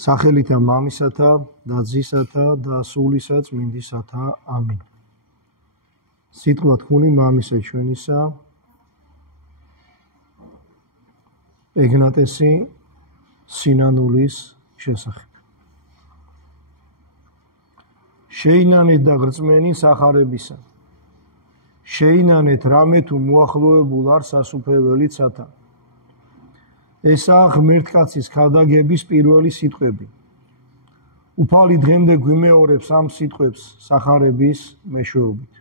სახელითა მამისათა და ძისათა და სულისა წმინდისათა ამინ. სიტყვა თქმული მამისა ჩვენისა ეგნატესი სინანულის შესახებ. შეინანეთ და გრწმენი სახარებისა. შეინანეთ რამე თუ მოახლოებულ არ სასუფეველი ცათა. ესაა ღმერთკაცის ქადაგების პირველი სიტყვები. უფალი დღემდე გვიმეორებს ამ სიტყვებს სახარების მეშვეობით.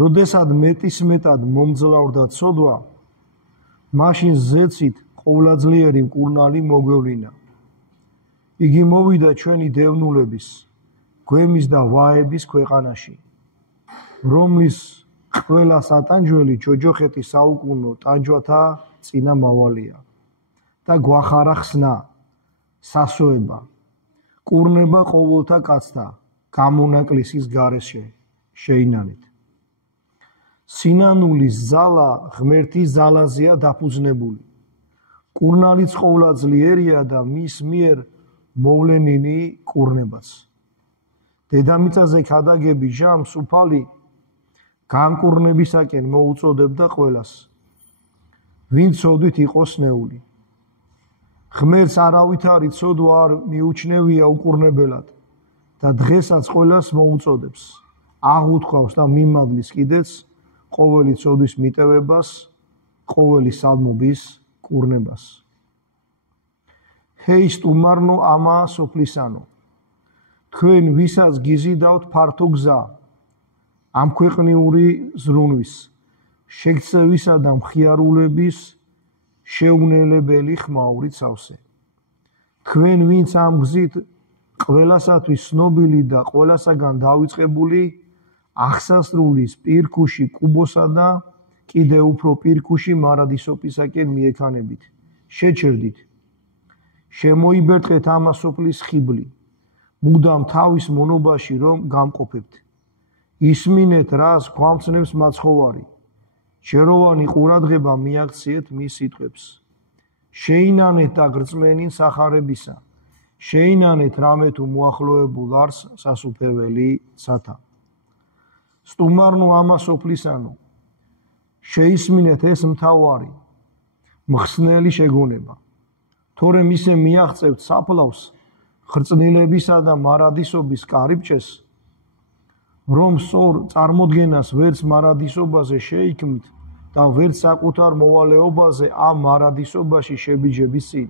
როდესად მეტისმეტად მომძლავრდა ცოდვა, მაშინ ზეცით ყოვლადწლიერი მკურნალი მოგვევლინა. იგი მოვიდა ჩვენი დევნულების, გვემის და ვაების ქვეყანაში, რომლის ყველა სატანჯველი ჯოჯოხეთი საუკუნო ტანჯვათა წინა მავალია და გვახარა ხსნა, სასოება, კურნება ყოველთა კაცთა, გამონაკლისის გარეშე შეინანეთ. სინანულის ძალა ღმერთის ძალაზეა დაფუძნებული. კურნალიც ყოვლადძლიერია და მის მიერ მოვლენილი კურნებაც. დედამიწაზე ქადაგების ჟამს უფალი განკურნებისაკენ მოუწოდებდა ყველას, ვინც ცოდვით იყოს ნეული. ღმერთს არავითარი ცოდვა არ მიუჩნევია უკურნებელად და დღესაც ყველას მოუწოდებს, აღუთქვავს და მიმადლის კიდეც ყოველი ცოდვის მიტევებას, ყოველი სალმობის კურნებას. ჰეი სტუმარნო ამა სოფლისანო, თქვენ ვისაც გიზიდავთ ფართო გზა, ამ ქვეყნიური ზრუნვის, შეგწევისა და მხიარულების შეუნელებელი ხმაურით სავსე. თქვენ ვინც ამ გზით ყველასათვის ცნობილი და ყველასაგან დავიწყებული აღსასრულის პირქუში კუბოსა და კიდე უფრო პირქუში მარადისოფისაკენ მიექანებით, შეჩერდით. შემოიბერტყეთ ამა სოფლის ხიბლი, მუდამ თავის მონობაში რომ გამყოფებთ. ისმინეთ რას გვამცნებს მაცხოვარი, ჯეროვანი ყურადღება მიაქციეთ მის სიტყვებს. შეინანეთ და გრწმენი სახარებისა, შეინანეთ რამე თუ მოახლოებულ არს სასუფეველი ცათა. სტუმარნო ამა სოფლისანო, შეისმინეთ ეს მთავარი, მხსნელი შეგონება, თორემ ისე მიაღწევთ საფლავს ხრწნილებისა და მარადისობის კარიბჭეს, რომ სწორ წარმოდგენას ვერც მარადისობაზე შეიქმნთ და ვერც საკუთარ მოვალეობაზე ამ მარადისობაში შებიჯების წინ.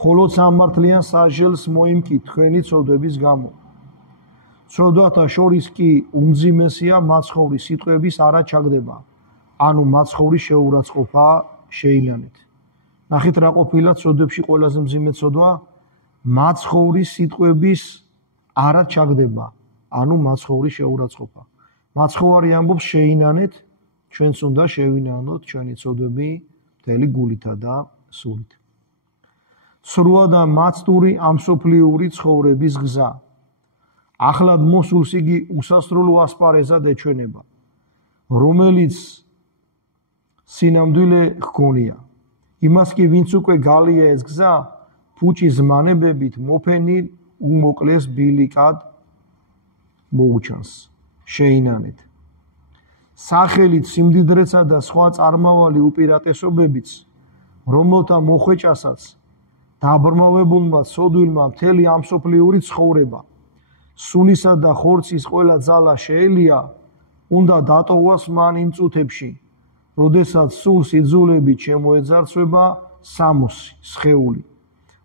ხოლო სამართლიან სასჯელს მოიმკით თქვენი ცოდვების გამო. ცოდვათა შორის კი უმძიმესია მაცხოვრის სიტყვების არაჩაგდება, ანუ მაცხოვრის შეურაცხყოფა შეინანეთ. ნახეთ რა ყოფილა ცოდვებში ყველაზე მძიმე ცოდვა? მაცხოვრის სიტყვების არაჩაგდება, ანუ მაცხოვრის შეურაცხყოფა. მაცხოვარი ამბობს შეინანეთ, ჩვენც უნდა შევინანოთ ჩვენი ცოდვები მთელი გულითა და სულით. სრუა და მაცტური ამსოფლიური ცხოვრების გზა. ახლად მოსულს იგი უსასრულო ასპარეზად ეჩვენება, რომელიც სინამდვილე ჰგონია. იმას კი ვინც უკვე გალია ეს გზა, ფუჭის ზმანებებით მოფენილ უმოკლეს ბილიკად მოუჩანს. შეინანეთ. სახელით, სიმდიდრეცა და სხვა წარმავალი უპირატესობებიც, რომელთა მოხვეჭასაც დაბრმავებულმა ცოდვილმა მთელი ამსოფლიური ცხოვრება, სულისა და ხორცის ყველა ძალა შეელია, უნდა დატოვას მან იმ წუთებში, როდესაც სულს იძულებით შემოეძარცვება სამოსი, სხეული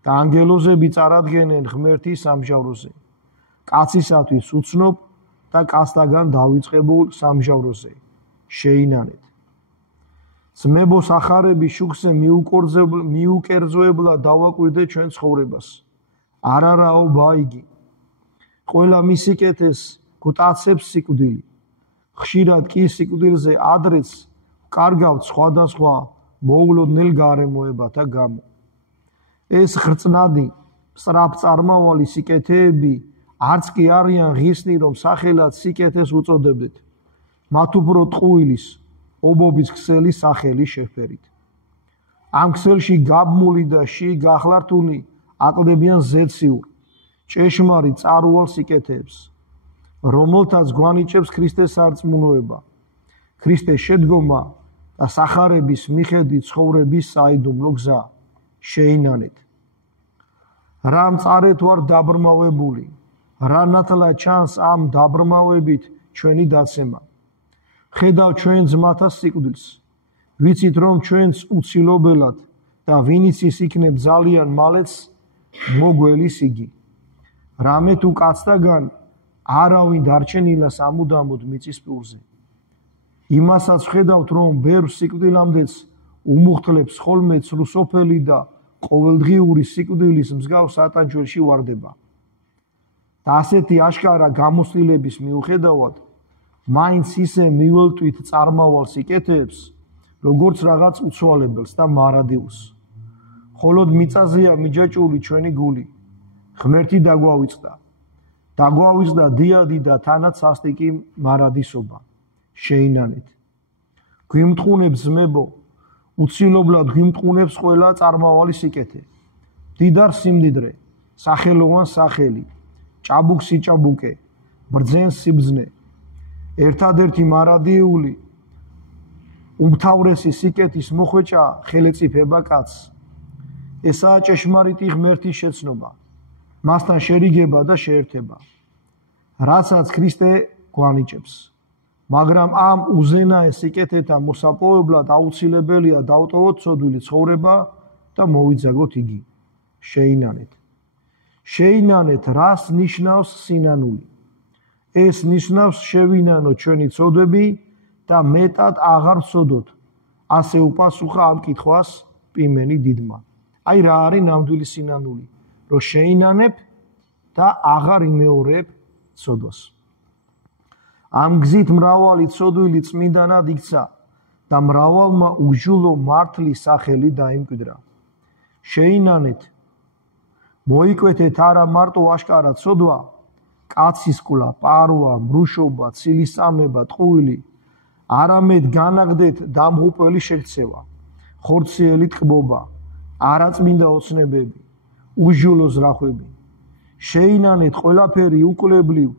და ანგელოზები წარადგენენ ღმერთის სამჟავროზე, კაცისათვის უცნობ და კაცთაგან დავიწყებულ სამჟავროზე. შეინანეთ. ძმებო სახარების შუქზე მიუკერძოებლად დავაკვირდე ჩვენ ცხოვრებას. არაო ბაიგი. ყველა მის სიკეთეს გვტაცებს სიკვდილი. ხშირად კი სიკვდილზე ადრეც ვკარგავთ სხვადასხვა მოულოდნელ გარემოებათა გამო. ეს ხრწნადი, სწრაფწარმავალი სიკეთეები არც კი არიან ღირსნი, რომ სახელად სიკეთეს უწოდებდეთ. მათ უფრო ტყუილის, ობობის ქსელის სახელი შეფერით. ამ ქსელში გაბმული და ში გახლართული აკლდებიან ზეციურ ჭეშმარიტ წარუვალ სიკეთეებს, რომელთაც გვანიჭებს ქრისტეს სარწმუნოება, ქრისტეს შედგომა და სახარების მიხედვით ცხოვრების საიდუმლო გზა. შეინანეთ. რა მწარეთ ვარ დაბრმავებული, რა ნათლა ჩანს ამ დაბრმავებით ჩვენი დაცემა. ხედავ ჩვენ ძმათა სიკვდილს, ვიცით რომ ჩვენც უცილობელად და ვინიც ის იქნებ ძალიან მალეც მოგველის იგი. რამე თუ კაცთაგან არავინ დარჩენილას ამუდამოდ მიწის პურზე. იმასაც ხედავთ რომ ბევრ სიკვდილამდეც უმუხტლებს ხოლმე ცრუსოფელი და ყოველდღიური სიკვდილის მსგავს სატანჯველში ვარდება. და ასეთი აშკარა გამოცდილების მიუხედავად მაინც ისე მიველტვით წარმავალ სიკეთეებს, როგორც რაღაც უცვალებელს და მარადილს. ხოლოდ მიწაზეა მიჯაჭული ჩვენი გული, ღმერთი დაგვავიწყდა. დაგვავიწყდა დიადი და თანაც სასტიკი მარადისობა. შეინანეთ. გვიმტყუნებს ძმებო, უცილობლად გვიმტყუნებს ყველა წარმავალი სიკეთე. დიდარ სიმდიდრე, სახელოვან სახელი, ჭაბუკ სიჭაბუკე, ბრძენ სიბრძნე. ერთადერთი მარადიული უმთავრესი სიკეთის მოხვეჭა ხელეწიფება კაცს. ესაა ჭეშმარიტი ღმერთის შეცნობა, მასთან შერიგება და შეერთება, რასაც ქრისტე გვანიჭებს. მაგრამ ამ უზენაეს სიკეთეთა მოსაპოვებლად აუცილებელია დავტოვოთ ცოდვილი ცხოვრება და მოვიძაგოთ იგი. შეინანეთ. შეინანეთ, რას ნიშნავს სინანული. ეს ნიშნავს შევინანოთ ჩვენი ცოდვები და მეტად აღარ ვცოდოთ. ასე უპასუხა ამ კითხვას პიმენი დიდმა. აი რა არის ნამდვილი სინანული, რომ შეინანებ და აღარ იმეორებ ცოდვას. ამ გზით მრავალი ცოდვილი წმინდანად იქცა და მრავალმა უჟულო მართლის სახელი დაიმკვიდრა. შეინანეთ, მოიკვეთეთ არა მარტო აშკარა ცოდვა, კაცისკლა, პარვა, მრუშობა, ცილისწამება, ტყუილი, არამედ განაგდეთ დამღუპველი შექცევა, ხორციელი ტკბობა, არაწმინდა ოცნებები, უჟულო ზრახვები. შეინანეთ ყველაფერი უკვლებლივ,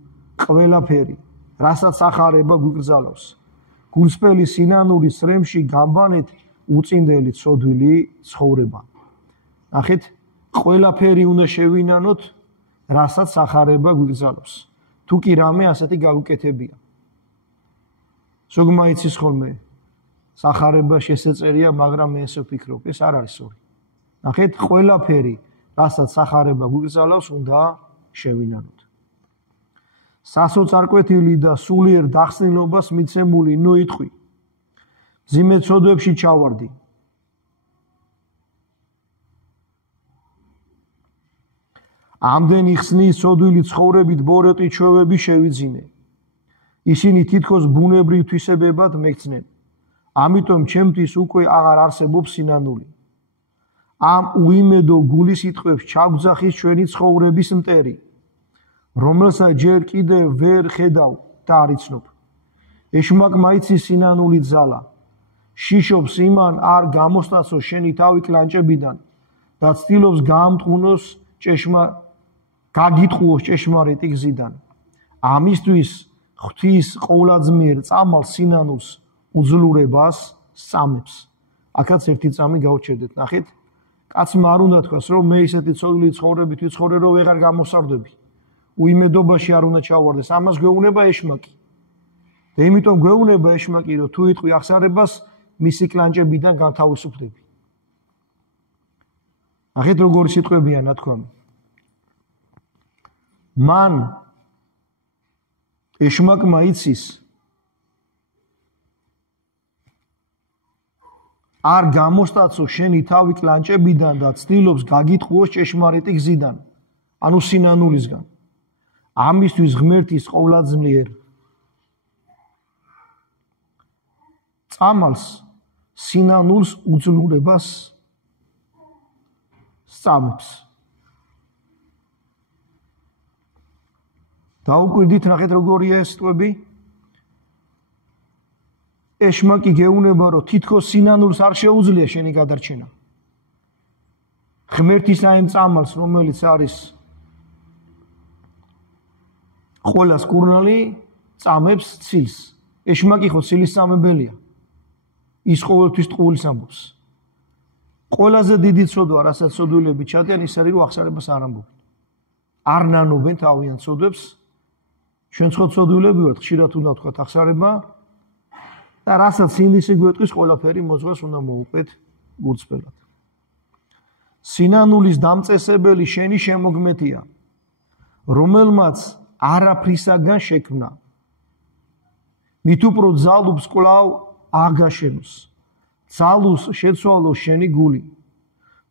ყველაფერი, რასაც ახარება გვიკრძალავს. გულსπელი სინანულის რემში გამბანეთ უწინდელი ცოდვილი ცხოვრება. ნახეთ, ყველაფერი უნდა შევინანოთ, რასაც ახარება გვიკრძალავს. თუ კი რამე ასეთი გაგვიკეთებია. ზოგმა იცის ხოლმე, სახარება შესეწერია, მაგრამ მე ესე ვფიქრობ, ეს არ არის სწორი. ნახეთ, ყველაფერი, რასაც ახარება გვიკრძალავს, უნდა შევინანოთ. სასოწარკვეთილი და სულიერ დახსნილობას მიცემული ნუ იტყვი. მძიმე ცოდვებში ჩავარდი. ამდენი ხსნის ცოდვილი ცხოვრებით ბოროტი ჩვევები შევიძინე. ისინი თითქოს ბუნებრივ თვისებებად მეკცნენ. ამიტომ ჩემთვის უკვე აღარ არსებობს სინანული. ამ უიმედო გულის სიტყვებს ჩაგძახის ჩვენი ცხოვრების მტერი, რომელსაც ჯერ კიდევ ვერ ხედავ და არ იცნობ. ეშმაკმა იცის სინანული ძალა. შიშობს იმან არ გამოსტაცოს შენი თავი კლანჭებიდან და ცდილობს გაამტყუნოს გაგიტყუოს ჭეშმარიტი გზიდან. ამისთვის ღვთის ყოვლადწმიერ წამალ სინანულს უძლურებას სწამებს. აქაც ერთი წამი გავჩერდეთ, ნახეთ. კაცმა არ უნდა თქვას, რომ მე ისეთი ცოდვილი ცხოვრებით ვიცხოვრე, რომ ვეღარ გამოსარდები. უიმედობაში არ უნდა ჩავარდეს. ამას გვეუბნება ეშმაკი. და იმიტომ გვეუბნება ეშმაკი, რომ თუ იტყვი აღსარებას, მისი კლანჭებიდან განთავისუფლდები. ნახეთ როგორი სიტყვებია ნათქვამი. მან ეშმაკმა იცის არ გამოსტაცო შენი თავი კლანჭებიდან და ცდილობს გაგიტყუოს ჭეშმარიტი გზიდან, ანუ სინანულისგან. ამისთვის ღმერთის ყოვლადწმიერ წამალს სინანულს უძლურებას სწამებს. დაუკვირდით, ნახეთ როგორია ეს სიტყვები. ეშმაკი გეუბნება, რომ თითქოს სინანულს არ შეუძლია შენი გადარჩენა. ღმერთის აი ამ წამალს, რომელიც არის ყოლას კურნალი, წამებს ცილს. ეშმაკი ხო ცილის წამებელია. ის ყოველთვის ტყუილს ამბობს. ყველაზე დიდი ცოდვა, რასაც ცოდვილები ჩადიან, ის არის, რომ აღსარებას არ ამბობენ. არ ნანობენ თავიანთ ცოდვებს. ჩვენ ხო ცოდვილები ვართ, ხშირად უნდა ვთქვათ აღსარება და რასაც ინდისი გვეტყვის, ყველაფერი მოძღვას უნდა მოუყეთ გულწრფელად. სინანულის დამწესებელი შენი შემოგმეთია, რომელმაც არაფრისაგან შექმნა. მით უფრო ძალობს კვლავ აღგაშენოს. ძალუს შეცვალო შენი გული.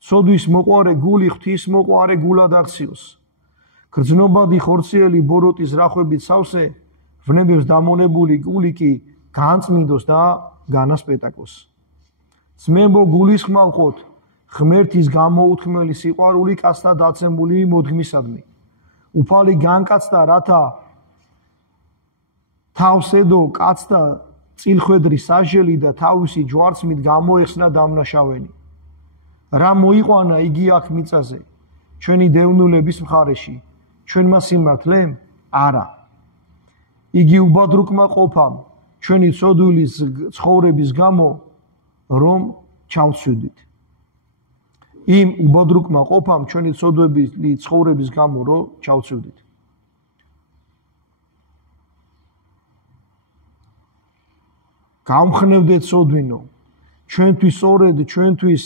ცოდვის მოყარე გული ღვთის მოყარე გულად აქციოს. გრძნობადი ხორციელი ბოროტის რახვებით სავსე, ვნებებს დამონებული გული კი განწმინდოს და განასპეტაკოს. ძმებო გულისხმავყოთ, ღმერთის გამოუთქმელი სიყვარული კაცთა დაცემული მოდგმისადმი. უფალი განკაცდა, რათა თავს ედო კაცთა წილხვედრი საჟელი და თავისი ჯვარცმით გამოეხსნა დამნაშავენი. რა მოიყვანა იგი აქ მიწაზე, ჩვენი დევნულების მხარეში, ჩვენმა სიმართლემ? არა. იგი უბადრუკმა ყოფამ, ჩვენი ცოდვილის ცხოვრების გამო, რომ ჩავცვიდით. იმ უბადრუკმა ყოფამ, ჩვენი ცოდვილი ცხოვრების გამო, რომ ჩავცვიდით. გამხნევდეთ ცოდვინო, ჩვენთვის სწორედ ჩვენთვის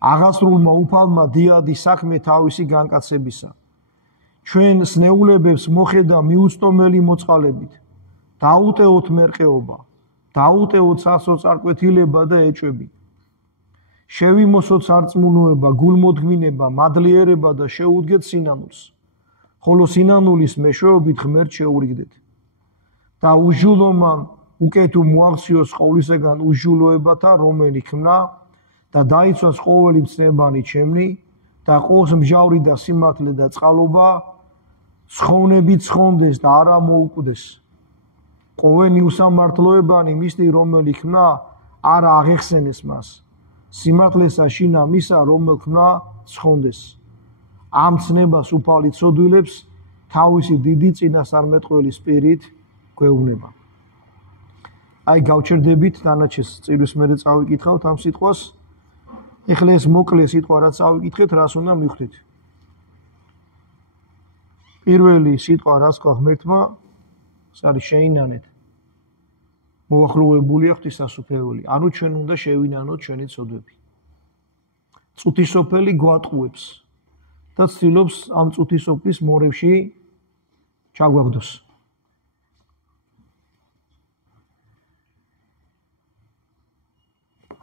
აღასრულმა უფალმა დიადი საქმე თავისი განკაცებისა. ჩვენ სნეულებებს მოხედა მიუწტომელი მოწყალებით. დაუტეოთ მერყეობა, დაუტეოთ სასოწარკვეთილება და ეჭვები. შევიმოსოთ სარწმუნოება, გულმოდგმინება, მადლიერება და შეუდგეთ სინანულს. ხოლო სინანულის მეშვეობით ღმერთ შეურიგდეთ. და უჟულომან უკეთ მოაღწიოს ყოვლისაგან უჟულოებათა, რომელი ქმნა და დაიცვას ყოველი მცნებანი ჩემნი და ყოს მსჯავრი და სიმართლე და წყალობა ცხოვნებით ცხონდეს და არა მოუკვდეს. ყოველი უსამართლოებანი მისნი, რომელი ქმნა, არა აღეხსენეს მას. სიმართლესა შინა მისა, რომელ ქმნა ცხონდეს. ამ ცნებას უფალი ცოდვილებს თავისი დიდი წინასწარმეტყველი სპირით გვეუბნება. აი გავჩერდებით, დანარჩენს წირვის მერე წავიკითხავთ ამ სიტყვას. ეხლა ეს მოკლე სიტყვა რაც წავიკითხეთ, რას უნდა მივხვდეთ? პირველი სიტყვა რაც თქვა ღმერთმა, ეს არის შეინანეთ. მოახლოვებულია ღვთისასუფეველი. ანუ ჩვენ უნდა შევინანოთ ჩვენი ცოდვები. წუთისოფელი გვატყუებს და ცდილობს ამ წუთისოფლის მორევში ჩაგვაგდოს.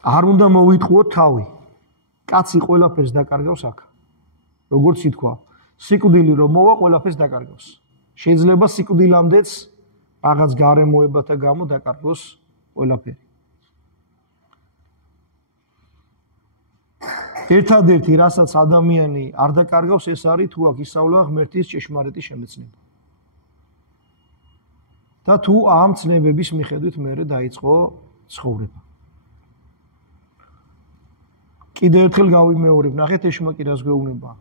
არ უნდა მოვიტყუოთ თავი. კაცი ყველაფერს დაკარგავს აქ. როგორც ითქვა, სიკვდილი რომ მოვა, ყველაფერს დაკარგავს. შეიძლება სიკვდილამდეც რაღაც გარემოებათა გამო დაკარგოს ყველაფერი. ერთადერთი, რასაც ადამიანი არ დაკარგავს, ეს არის თუ აქ ისწავლა ღმერთის ჭეშმარიტი შემეცნება. და თუ ამ ცნებების მიხედვით მერე დაიწყო ცხოვრება. კიდე ერთხელ გავიმეორებ, ნახეთ ეშმაკი რას გვეუბნება.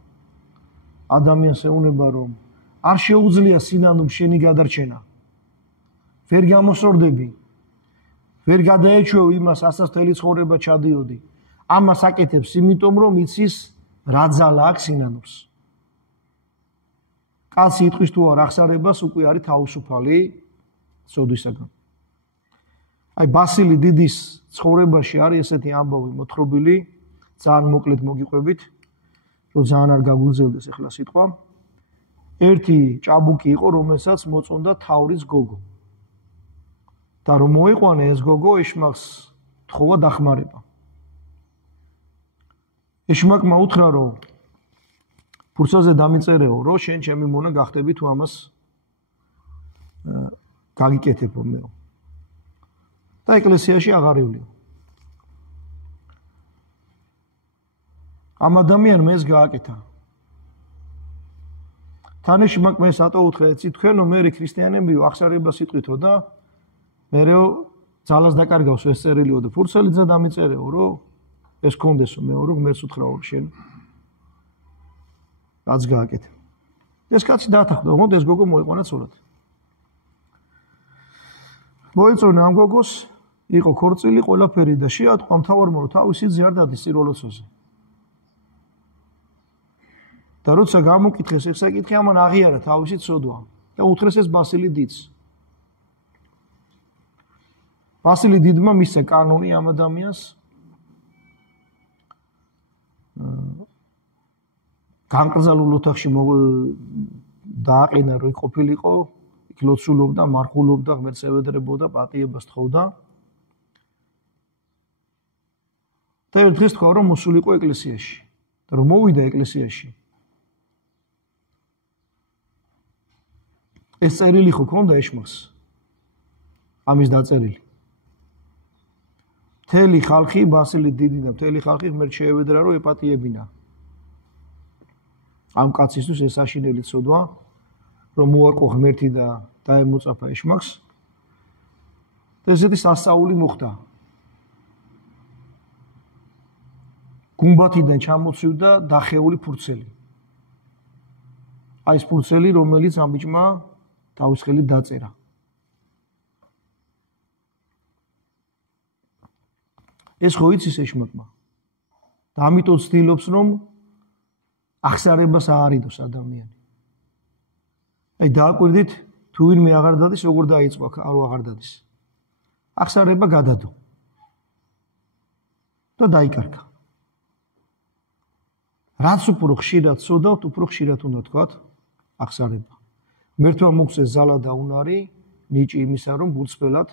ადამიანს ეუბნება, რომ არ შეუძლია სინანულ შენი გადარჩენა. ვერ გამოსორდები, ვერ გადაეჩვევ იმას, ასაც მთელი ცხოვრება ჩადიოდი. ამას აკეთებს, იმიტომ რომ იცის რა ძალა აქვს სინანულს. კაცი იტყვის თუ არ აღსარებას, უკვე არის თავისუფალი ცოდვისაგან. აი ბასილი დიდის ცხოვრებაში არის ესეთი ამბავი მოთხრობილი, ძალიან მოკლედ მოგიყვებით, რომ ძალიან არ გაგვიგზელდეს ახლა სიტყვა. ერთი ჭაბუკი იყო, რომელსაც მოწონდა თავრის გოგო. და რომ მოიყვანე ეს გოგო, ეშმაკს თხოვა დახმარება. ეშმაკმა უთხრა, რომ ფურცაზე დამიწერეო, რომ შენ ჩემი მონა გახდები თუ ამას გაგიკეთებო მეო. და ეკლესიაში აღარ ივლიო. ამ ადამიანმა ეს გააკეთა. თან ეშმაკმა ეს ატოუთხრა, ეცი თქვენო მე ქრისტიანები აღსარებას იტყვითო და მერეო ძალას დაკარგავს ეს წერილიო და ფურცელიც დამიწერეო, რომ ეს კონდესო მეო, რომ ღმერთს უთხრაო შენ კაც გააკეთე. ეს კაცი დაათანხმდა, მოდი ეს გოგო მოიყვანა ცოლად. მოეწონა ამ გოგოს, იყო ქორწილი, ყველაფერი და შეატყვა მთავარმა, რომ თავისი ძე არ დადის წიროლოცოზე. და როცა გამოკითხეს ეს საკითხი, ამან აღიარა თავისი ცოდვა და უთხრეს ეს ბასილი დიდს. ბასილი დიდმა მისცა კანონი ამ ადამიანს განკრძალულ ოთახში დააყენა, რომ ყოფილიყო, იქ ლოცულობდა, მარხულობდა, ღმერთს ევედრებოდა, პატიებას თხოვდა. და ერთ დღეს თქვა, რომ მოსულიყო ეკლესიაში. და რომ მოვიდა ეკლესიაში. ეს წერილი ხო ქონდა ეშმაკს. ამის დაწერილი. მთელი ხალხი, ბასილი დიდი და მთელი ხალხი ღმერთს შეევედრა, რომ ეპატიებინა. ამ კაცისთვის ეს საშინელი ცოდვა, რომ მოარყო ღმერთი და დაემოწაფა ეშმაკს. და ესეთი სასწაული მოხდა. გუმბათიდან ჩამოცივდა დახეული ფურცელი. აი ეს ფურცელი, რომელიც ამ ბიჭმა თავის ხელით დაწერა. ეს ხო იცის ეშმაკმა. და ამიტომ ცდილობს, რომ ახსარებას აარიდოს ადამიანი. აი დააკვირდით, თუ ვინმე აღარ დადის, როგორ დაიწყო, არო აღარ დადის. ახსარება გადადო. და დაიკარგა. რაც უფრო ხშირად ცოდავთ, უფრო ხშირად უნდა თქვათ ახსარება. მერთვა მოგცეს ზალა და უნარი, ნიჭი იმისა, რომ გულწრფელად